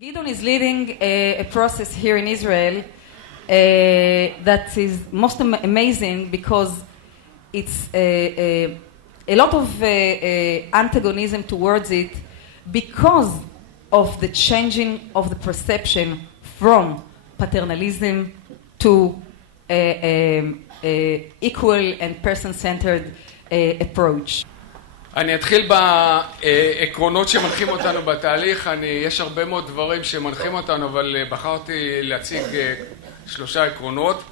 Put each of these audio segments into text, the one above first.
Gideon is leading a process here in Israel that is most amazing because it's a lot of antagonism towards it because of the changing of the perception from paternalism to equal and person-centered approach. אני אתחיל בעקרונות שמנחים אותנו בתהליך. יש הרבה מאוד דברים שמנחים אותנו, אבל בחרתי להציג 3 עקרונות.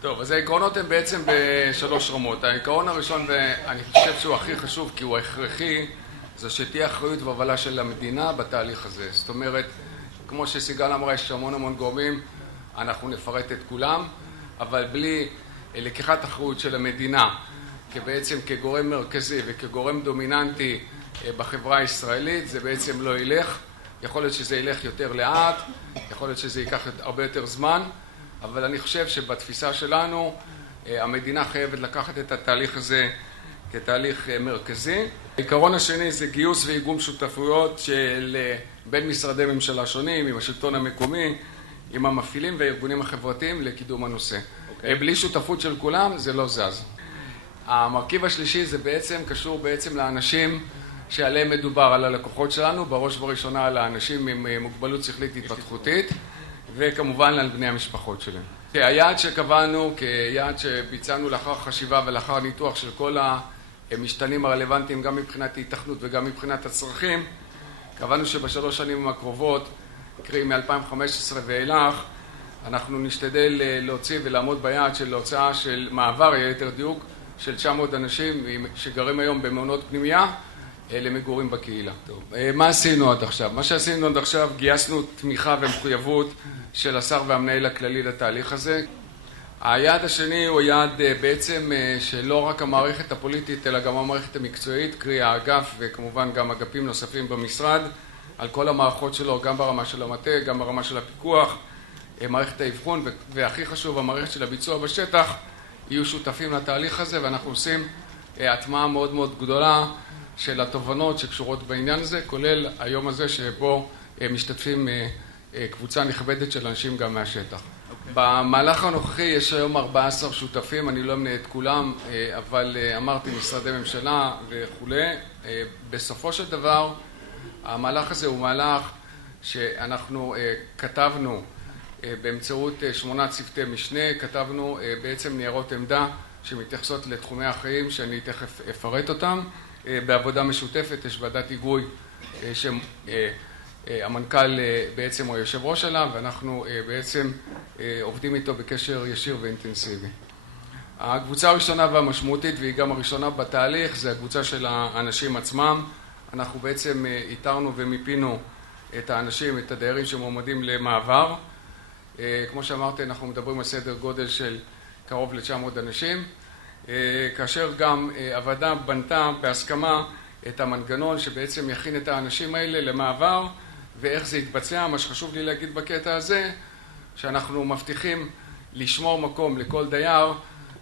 טוב, אז העקרונות הם בעצם ב3 רמות. העקרון הראשון, ואני חושב שהוא הכי חשוב כי הוא הכרחי, זה שתהיה אחריות והובלה של המדינה בתהליך הזה. זאת אומרת, כמו שסיגל אמרה, יש המון גורמים, אנחנו נפרט את כולם, אבל בלי לקיחת אחריות של המדינה, בעצם כגורם מרכזי וכגורם דומיננטי בחברה הישראלית, זה בעצם לא ילך. יכול להיות שזה ילך יותר לאט, יכול להיות שזה ייקח הרבה יותר זמן, אבל אני חושב שבתפיסה שלנו המדינה חייבת לקחת את התהליך הזה כתהליך מרכזי. העיקרון השני זה גיוס ואיגום שותפויות של בין משרדי ממשלה שונים, עם השלטון המקומי, עם המפעילים והארגונים החברתיים לקידום הנושא. בלי שותפות של כולם זה לא זז. המרכיב השלישי זה בעצם קשור בעצם לאנשים שעליהם מדובר, על הלקוחות שלנו, בראש ובראשונה על האנשים עם מוגבלות שכלית-התפתחותית, וכמובן על בני המשפחות שלהם. היעד שקבענו כיעד שביצענו לאחר חשיבה ולאחר ניתוח של כל המשתנים הרלוונטיים, גם מבחינת ההיתכנות וגם מבחינת הצרכים, קבענו שבשלוש שנים הקרובות, קרי מ-2015 ואילך, אנחנו נשתדל להוציא ולעמוד ביעד של הוצאה של מעבר, יותר דיוק, של 900 אנשים שגרים היום במעונות פנימייה למגורים בקהילה. טוב, מה עשינו עד עכשיו? מה שעשינו עד עכשיו, גייסנו תמיכה ומחויבות של השר והמנהל הכללי לתהליך הזה. היעד השני הוא יעד בעצם שלא רק המערכת הפוליטית, אלא גם המערכת המקצועית, קרי האגף וכמובן גם אגפים נוספים במשרד, על כל המערכות שלו, גם ברמה של המטה, גם ברמה של הפיקוח, מערכת האבחון, והכי חשוב, המערכת של הביצוע בשטח, יהיו שותפים לתהליך הזה, ואנחנו עושים הטמעה מאוד גדולה של התובנות שקשורות בעניין הזה, כולל היום הזה שבו משתתפים קבוצה נכבדת של אנשים גם מהשטח. במהלך הנוכחי יש היום 14 שותפים, אני לא אמנה את כולם, אבל אמרתי משרדי ממשלה וכו'. בסופו של דבר, המהלך הזה הוא מהלך שאנחנו כתבנו באמצעות 8 צוותי משנה, כתבנו בעצם ניירות עמדה שמתייחסות לתחומי החיים שאני תכף אפרט אותם. בעבודה משותפת יש ועדת היגוי שהמנכ"ל בעצם הוא היושב ראש שלה, ואנחנו בעצם עובדים איתו בקשר ישיר ואינטנסיבי. הקבוצה הראשונה והמשמעותית, והיא גם הראשונה בתהליך, זה הקבוצה של האנשים עצמם. אנחנו בעצם איתרנו ומיפינו את האנשים, את הדיירים שמועמדים למעבר. כמו שאמרתי, אנחנו מדברים על סדר גודל של קרוב ל-900 אנשים, כאשר גם הוועדה בנתה בהסכמה את המנגנון שבעצם יכין את האנשים האלה למעבר, ואיך זה יתבצע. מה שחשוב לי להגיד בקטע הזה, שאנחנו מבטיחים לשמור מקום לכל דייר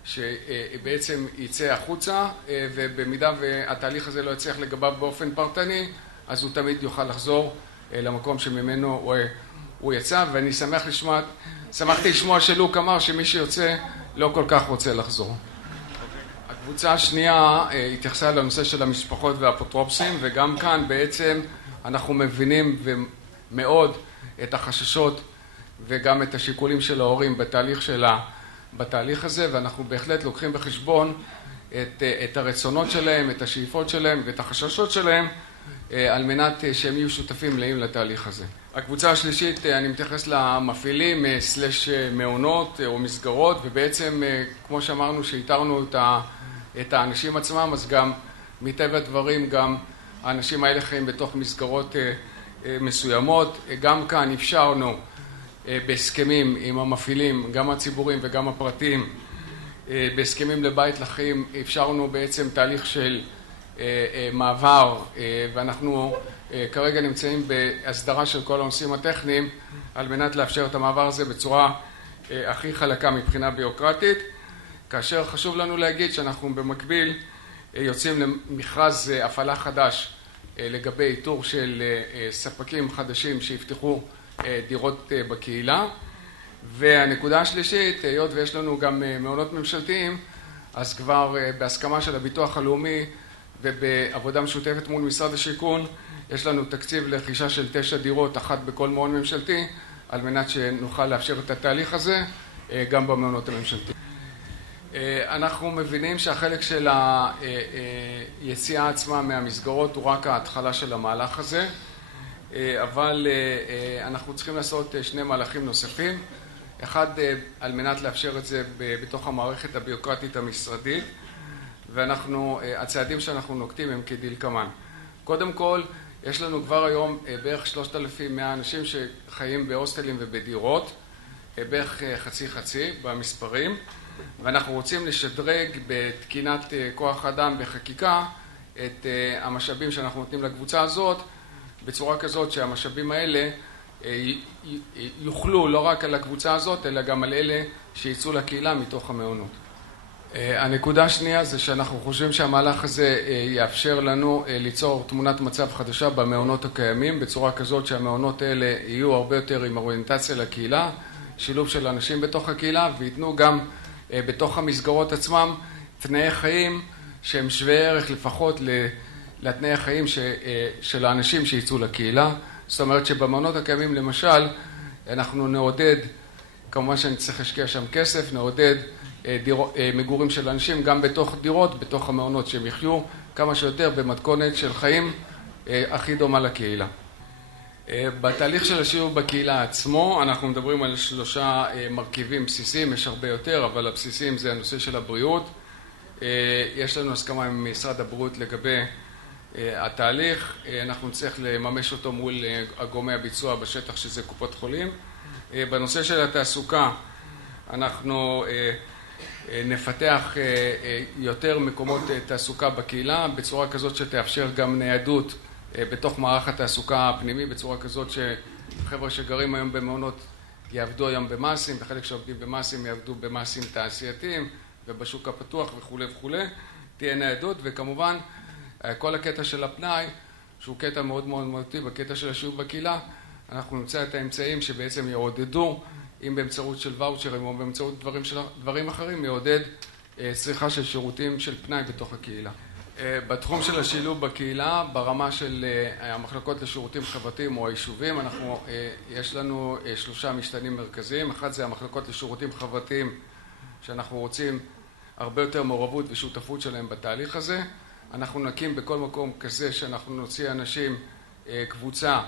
שבעצם יצא החוצה, ובמידה והתהליך הזה לא יצליח לגביו באופן פרטני, אז הוא תמיד יוכל לחזור למקום שממנו הוא יצא. ואני שמחתי לשמוע שלוק אמר שמי שיוצא לא כל כך רוצה לחזור. הקבוצה השנייה התייחסה לנושא של המשפחות והאפוטרופוסים, וגם כאן בעצם אנחנו מבינים מאוד את החששות וגם את השיקולים של ההורים בתהליך הזה, ואנחנו בהחלט לוקחים בחשבון את הרצונות שלהם, את השאיפות שלהם ואת החששות שלהם, על מנת שהם יהיו שותפים מלאים לתהליך הזה. הקבוצה השלישית, אני מתייחס למפעילים סלש מעונות או מסגרות, ובעצם כמו שאמרנו שהתארנו את האנשים עצמם, אז גם מטבע הדברים גם האנשים האלה חיים בתוך מסגרות מסוימות. גם כאן אפשרנו בהסכמים עם המפעילים, גם הציבוריים וגם הפרטיים, בהסכמים לבית לחיים, אפשרנו בעצם תהליך של מעבר, ואנחנו כרגע נמצאים בהסדרה של כל הנושאים הטכניים על מנת לאפשר את המעבר הזה בצורה הכי חלקה מבחינה ביוקרטית, כאשר חשוב לנו להגיד שאנחנו במקביל יוצאים למכרז הפעלה חדש לגבי איתור של ספקים חדשים שיפתחו דירות בקהילה. והנקודה השלישית, היות ויש לנו גם מעונות ממשלתיים, אז כבר בהסכמה של הביטוח הלאומי ובעבודה משותפת מול משרד השיכון, יש לנו תקציב לרכישה של 9 דירות, אחת בכל מעון ממשלתי, על מנת שנוכל לאפשר את התהליך הזה גם במעונות הממשלתיים. אנחנו מבינים שהחלק של היציאה עצמה מהמסגרות הוא רק ההתחלה של המהלך הזה, אבל אנחנו צריכים לעשות 2 מהלכים נוספים. אחד, על מנת לאפשר את זה בתוך המערכת הביוקרטית המשרדית, הצעדים שאנחנו נוקטים הם כדלקמן. קודם כל, יש לנו כבר היום בערך 3,100 אנשים שחיים בהוסטלים ובדירות, בערך חצי במספרים, ואנחנו רוצים לשדרג בתקינת כוח אדם בחקיקה את המשאבים שאנחנו נותנים לקבוצה הזאת, בצורה כזאת שהמשאבים האלה יוכלו לא רק על הקבוצה הזאת, אלא גם על אלה שיצאו לקהילה מתוך המעונות. הנקודה השנייה זה שאנחנו חושבים שהמהלך הזה יאפשר לנו ליצור תמונת מצב חדשה במעונות הקיימים, בצורה כזאת שהמעונות האלה יהיו הרבה יותר עם אוריינטציה לקהילה, שילוב של אנשים בתוך הקהילה, ויתנו גם בתוך המסגרות עצמם תנאי חיים שהם שווה ערך לפחות לתנאי החיים של האנשים שיצאו לקהילה. זאת אומרת שבמעונות הקיימים למשל אנחנו נעודד, כמובן שאני צריך להשקיע שם כסף, נעודד מגורים של אנשים גם בתוך דירות, בתוך המעונות, שהם יחיו כמה שיותר במתכונת של חיים הכי דומה לקהילה. בתהליך של השילוב בקהילה עצמו אנחנו מדברים על 3 מרכיבים בסיסיים, יש הרבה יותר, אבל הבסיסיים זה הנושא של הבריאות. יש לנו הסכמה עם משרד הבריאות לגבי התהליך, אנחנו נצטרך לממש אותו מול גורמי הביצוע בשטח שזה קופות חולים. בנושא של התעסוקה אנחנו נפתח יותר מקומות תעסוקה בקהילה בצורה כזאת שתאפשר גם ניידות בתוך מערך התעסוקה הפנימי, בצורה כזאת שחבר'ה שגרים היום במעונות יעבדו היום במעשים, וחלק שעובדים במעשים יעבדו במעשים תעשייתיים ובשוק הפתוח וכו' וכו'. תהיה ניידות, וכמובן כל הקטע של הפנאי, שהוא קטע מאוד מאוד מהותי בקטע של השילוב בקהילה, אנחנו נמצא את האמצעים שבעצם יעודדו, אם באמצעות של ואוצ'רים או באמצעות דברים אחרים, יעודד צריכה של שירותים של פנאי בתוך הקהילה. בתחום של השילוב בקהילה, ברמה של המחלקות לשירותים חברתיים או היישובים, יש לנו 3 משתנים מרכזיים. אחד זה המחלקות לשירותים חברתיים, שאנחנו רוצים הרבה יותר מעורבות ושותפות שלהם בתהליך הזה. אנחנו נקים בכל מקום כזה שאנחנו נוציא אנשים, קבוצה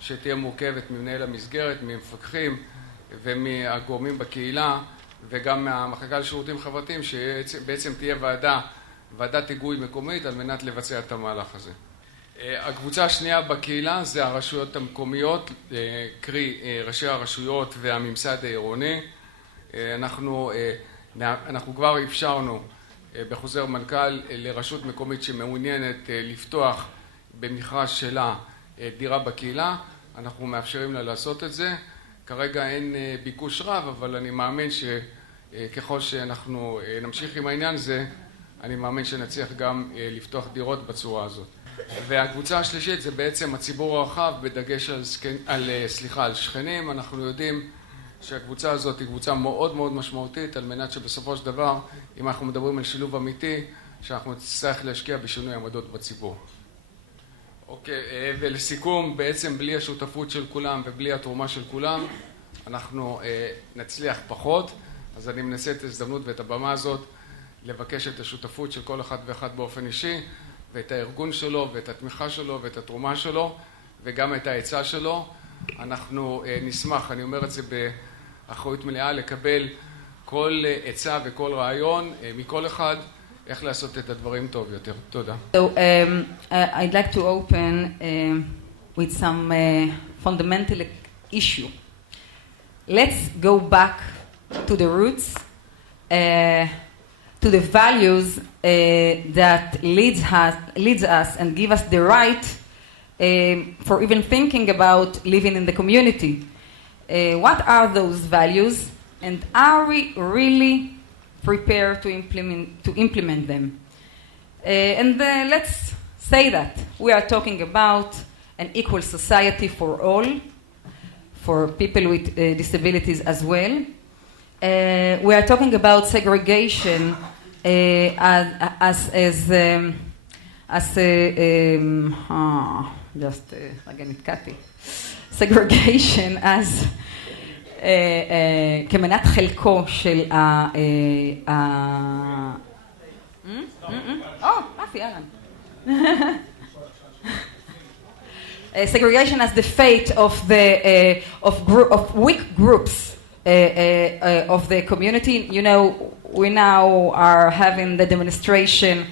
שתהיה מורכבת ממנהל המסגרת, ממפקחים ומהגורמים בקהילה, וגם מהמחלקה לשירותים חברתיים, שבעצם תהיה ועדת היגוי מקומית על מנת לבצע את המהלך הזה. הקבוצה השנייה בקהילה זה הרשויות המקומיות, קרי ראשי הרשויות והממסד העירוני. אנחנו כבר אפשרנו בחוזר מנכ"ל לרשות מקומית שמעוניינת לפתוח במכרז שלה דירה בקהילה, אנחנו מאפשרים לה לעשות את זה. כרגע אין ביקוש רב, אבל אני מאמין שככל שאנחנו נמשיך עם העניין הזה, אני מאמין שנצליח גם לפתוח דירות בצורה הזאת. והקבוצה השלישית זה בעצם הציבור הרחב, בדגש על שכנים. אנחנו יודעים שהקבוצה הזאת היא קבוצה מאוד מאוד משמעותית, על מנת שבסופו של דבר, אם אנחנו מדברים על שילוב אמיתי, שאנחנו נצטרך להשקיע בשינוי עמדות בציבור. אוקיי, ולסיכום, בעצם בלי השותפות של כולם ובלי התרומה של כולם, אנחנו נצליח פחות. אז אני מנסה את ההזדמנות ואת הבמה הזאת, לבקש את השותפות של כל אחד ואחד באופן אישי, ואת הארגון שלו, ואת התמיכה שלו, ואת התרומה שלו, וגם את העצה שלו. אנחנו נשמח, אני אומר את זה באחריות מלאה, לקבל כל עצה וכל רעיון מכל אחד, איך לעשות את הדברים טוב יותר. תודה. So, I'd like to open with some fundamental issue. Let's go back to the roots, to the values that leads us and give us the right for even thinking about living in the community. What are those values, and are we really prepared to implement them? And let's say that. we are talking about an equal society for all, for people with disabilities as well. We are talking about segregation segregation as כמנת חלקו של segregation as the fate of the of weak groups of the community. You know, we now are having the demonstration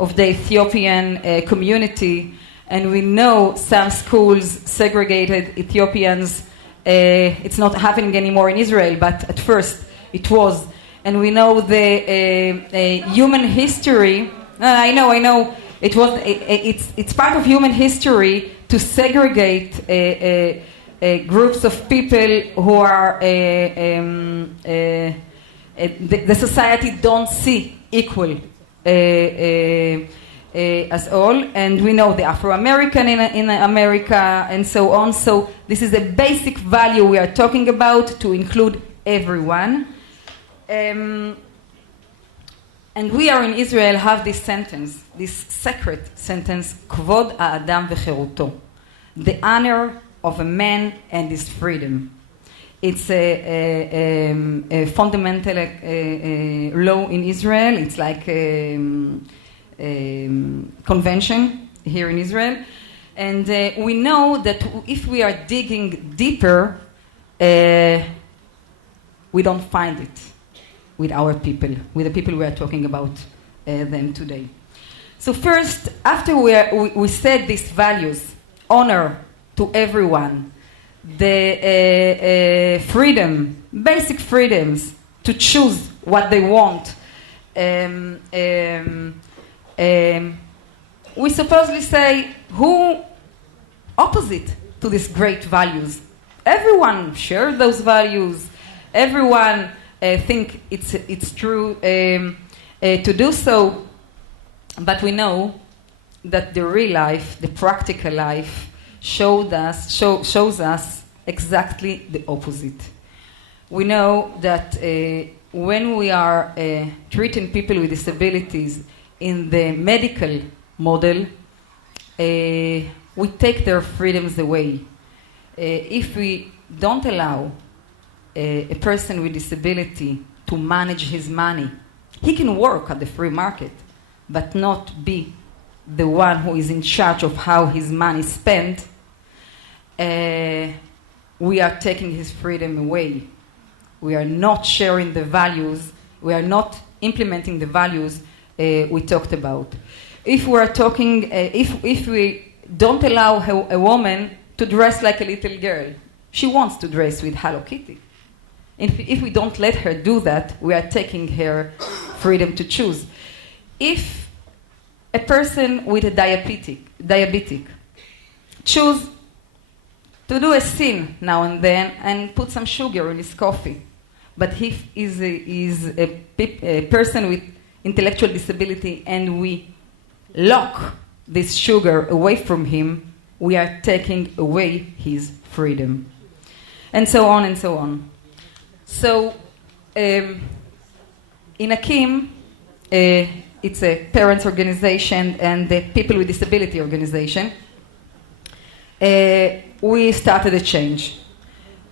of the Ethiopian community, and we know some schools segregated Ethiopians. It's not happening anymore in Israel, but at first it was. And we know the human history. I know. It's part of human history to segregate groups of people who are the society don't see equal as all, and we know the Afro-American in America and so on. So this is a basic value we are talking about, to include everyone. And we are in Israel have this sentence, this sacred sentence, כבוד האדם וחירותו, the honor of a man and his freedom. It's a fundamental law in Israel. It's like convention here in Israel, and we know that if we are digging deeper, we don't find it with our people, with the people we are talking about them today. So first, after we said these values, honor to everyone, the freedom, basic freedoms to choose what they want, we supposedly say who opposite to these great values. Everyone shares those values. Everyone think it's true to do so, but we know that the real life, the practical life, shows us exactly the opposite. We know that when we are treating people with disabilities in the medical model, we take their freedoms away. If we don't allow a person with disability to manage his money, he can work at the free market, but not be the one who is in charge of how his money is spent. We are taking his freedom away. We are not sharing the values. We are not implementing the values we talked about. If we are talking, if we don't allow a woman to dress like a little girl, she wants to dress with Hello Kitty. If we don't let her do that, we are taking her freedom to choose. If a person with a diabetic choose to do a sin now and then and put some sugar in his coffee, but he is a person with intellectual disability and we lock this sugar away from him, we are taking away his freedom. And so on and so on. So, in Akim, it's a parents organization and the people with disability organization, we started a change.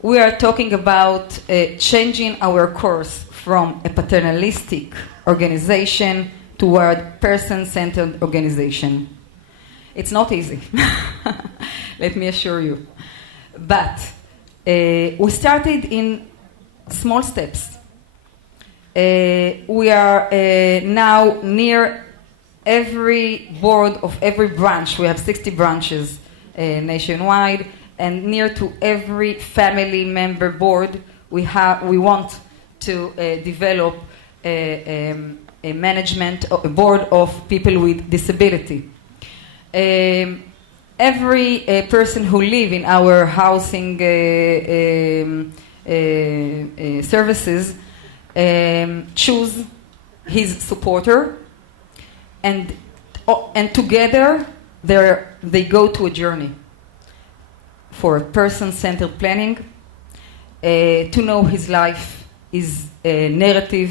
We are talking about changing our course from a paternalistic organization toward person-centered organization. It's not easy, let me assure you. But we started in small steps. We are now near every board of every branch. We have 60 branches nationwide, and near to every family member board, we want to develop a management, a board of people with disability. Every person who live in our housing services choose his supporter, and together they go to a journey for person-centered planning, to know his life, his narrative,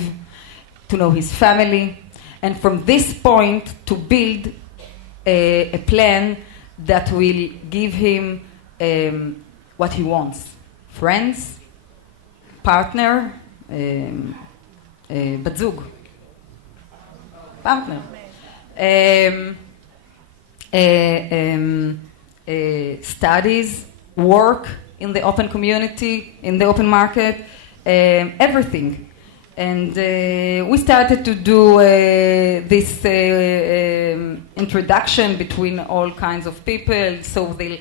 to know his family, and from this point to build a plan that will give him what he wants. Friends, partner, בת זוג, partner. Studies, work in the open community, in the open market, everything. And we started to do this introduction between all kinds of people, so they'll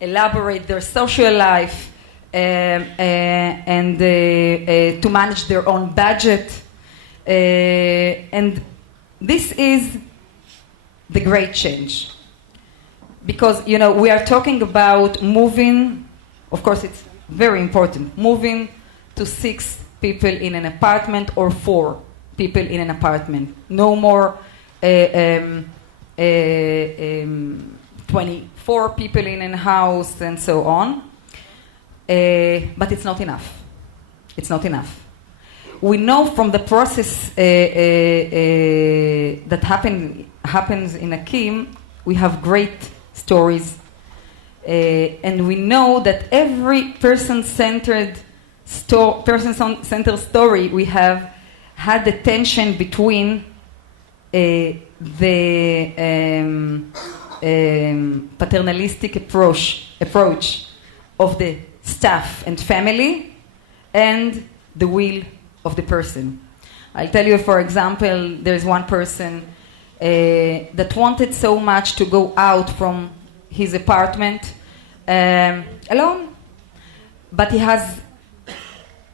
elaborate their social life and to manage their own budget. And this is the great change. Because, you know, we are talking about moving, of course it's very important, moving to 6 people in an apartment or 4 people in an apartment. No more 24 people in a house and so on. But it's not enough. It's not enough. We know from the process that happens in Akim, we have great stories, and we know that every person-centered story we have had the tension between the paternalistic approach of the staff and family and the will of the person. I'll tell you, for example, there's one person that wanted so much to go out from his apartment alone, but he has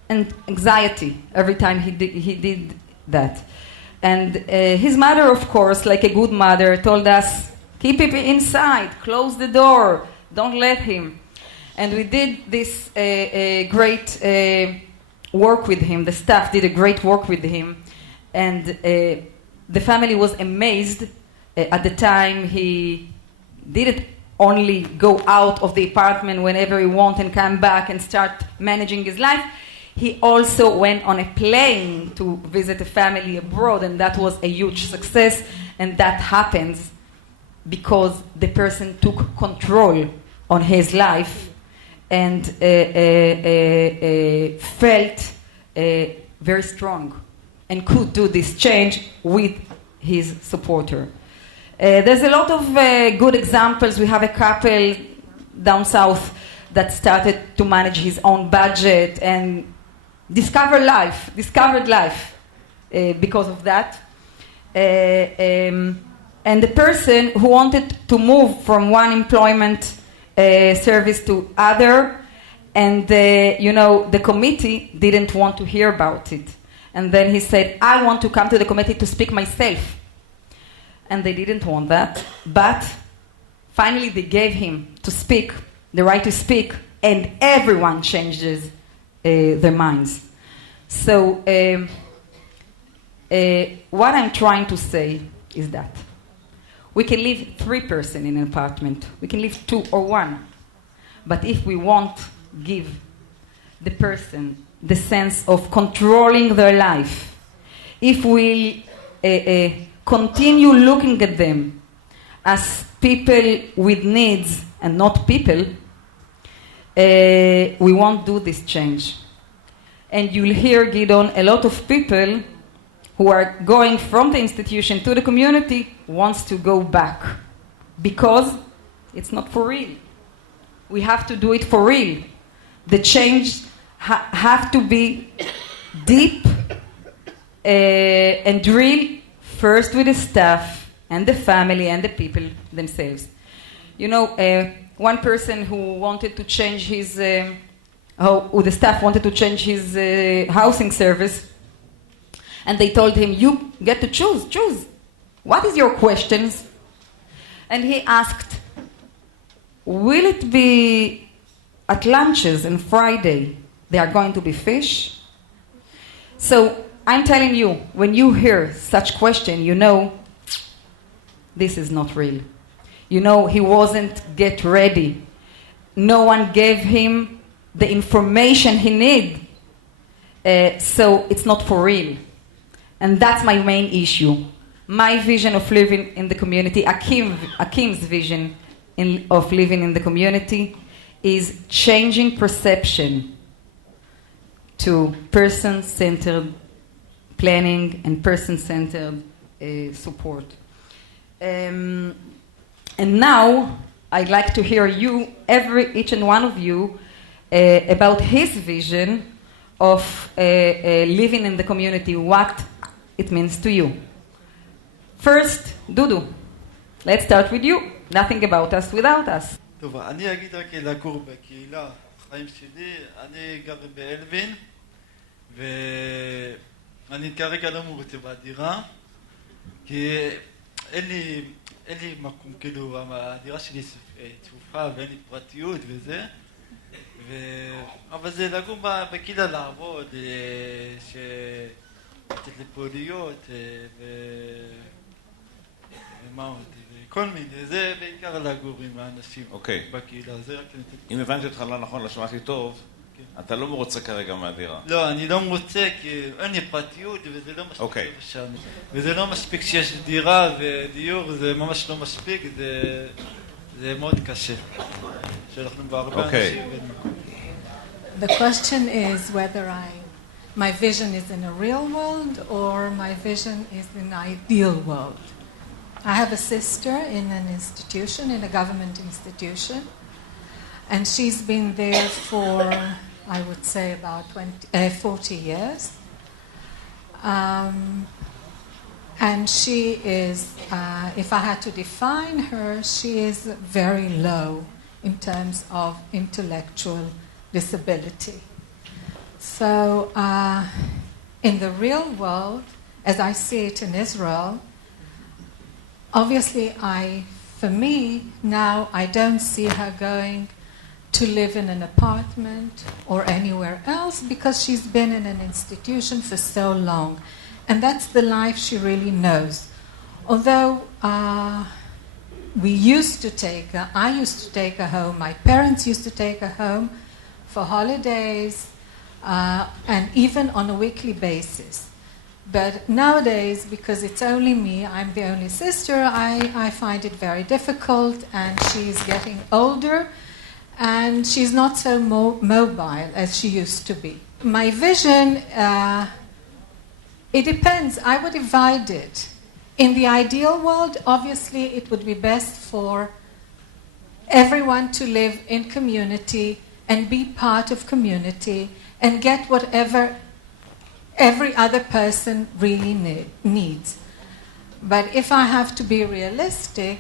an anxiety every time he did that. And his mother, of course, like a good mother, told us, keep him inside, close the door, don't let him. And we did this great work with him. The staff did a great work with him. And the family was amazed. At the time, he didn't only go out of the apartment whenever he wanted and come back and start managing his life. He also went on a plane to visit a family abroad, and that was a huge success. And that happens because the person took control on his life and felt very strong and could do this change with his supporter. There's a lot of good examples. We have a couple down south that started to manage his own budget and discovered life because of that. And the person who wanted to move from one employment service to other, and the committee didn't want to hear about it. And then he said, I want to come to the committee to speak myself. And they didn't want that. But finally they gave him to speak, the right to speak, and everyone changes their minds. So what I'm trying to say is that we can live 3 persons in an apartment. We can live 2 or 1. But if we won't give the person the sense of controlling their life, if we continue looking at them as people with needs and not people, we won't do this change. And you'll hear, Gideon, a lot of people who are going from the institution to the community wants to go back because it's not for real. We have to do it for real. The change have to be deep and real, first with the staff and the family and the people themselves. One person who wanted to change his, the staff wanted to change his housing service, and they told him, you get to choose. What is your questions? And he asked, will it be at lunches and Friday, they are going to be fish? So I'm telling you, when you hear such question, you know this is not real. You know, he wasn't get ready. No one gave him the information he need. So it's not for real. And that's my main issue. My vision of living in the community, Akim's vision of living in the community, is changing perception to person-centered planning and person-centered support. And now I'd like to hear you, each and one of you, about his vision of living in the community, what it means to you. First, Dudu, let's start with you. Nothing about us without us. טוב, אני אגיד רק לגור בקהילה, החיים שלי, אני גר באלווין, ואני כרגע לא מרוצה בדירה, כי אין לי מקום, כאילו, הדירה שלי צפופה ואין לי פרטיות וזה, אבל זה לגור בקהילה לעבוד, לתת לפעוליות, ומה עוד? כל מיני, זה בעיקר לגור עם האנשים בקהילה. אם הבנתי אותך לא נכון, לא שמעתי טוב, אתה לא מרוצה כרגע מהדירה. לא, אני לא מרוצה כי אין לי פרטיות וזה לא מספיק שם. וזה לא מספיק שיש דירה ודיור, זה ממש לא מספיק, זה מאוד קשה. שאנחנו בהרבה אנשים ואין מקום. The question is whether my vision is in a real world or my vision is in an ideal world. I have a sister in an institution, in a government institution, and she's been there for, I would say, about 40 years. And she is, if I had to define her, she is very low in terms of intellectual disability. So in the real world, as I see it in Israel, obviously for me, now I don't see her going to live in an apartment or anywhere else because she's been in an institution for so long. And that's the life she really knows. Although we used to take her, I used to take her home, my parents used to take her home for holidays and even on a weekly basis. But nowadays, because it's only me, I'm the only sister, I find it very difficult, and she's getting older, and she's not so mobile as she used to be. My vision, it depends. I would divide it. In the ideal world, obviously, it would be best for everyone to live in community and be part of community and get whatever every other person really needs. But if I have to be realistic,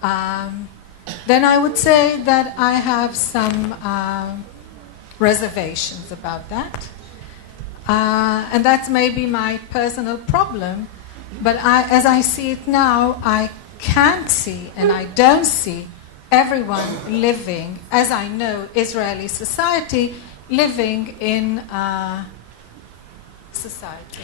then I would say that I have some reservations about that. And that's maybe my personal problem. But as I see it now, I can't see and I don't see everyone living, as I know Israeli society, living in society.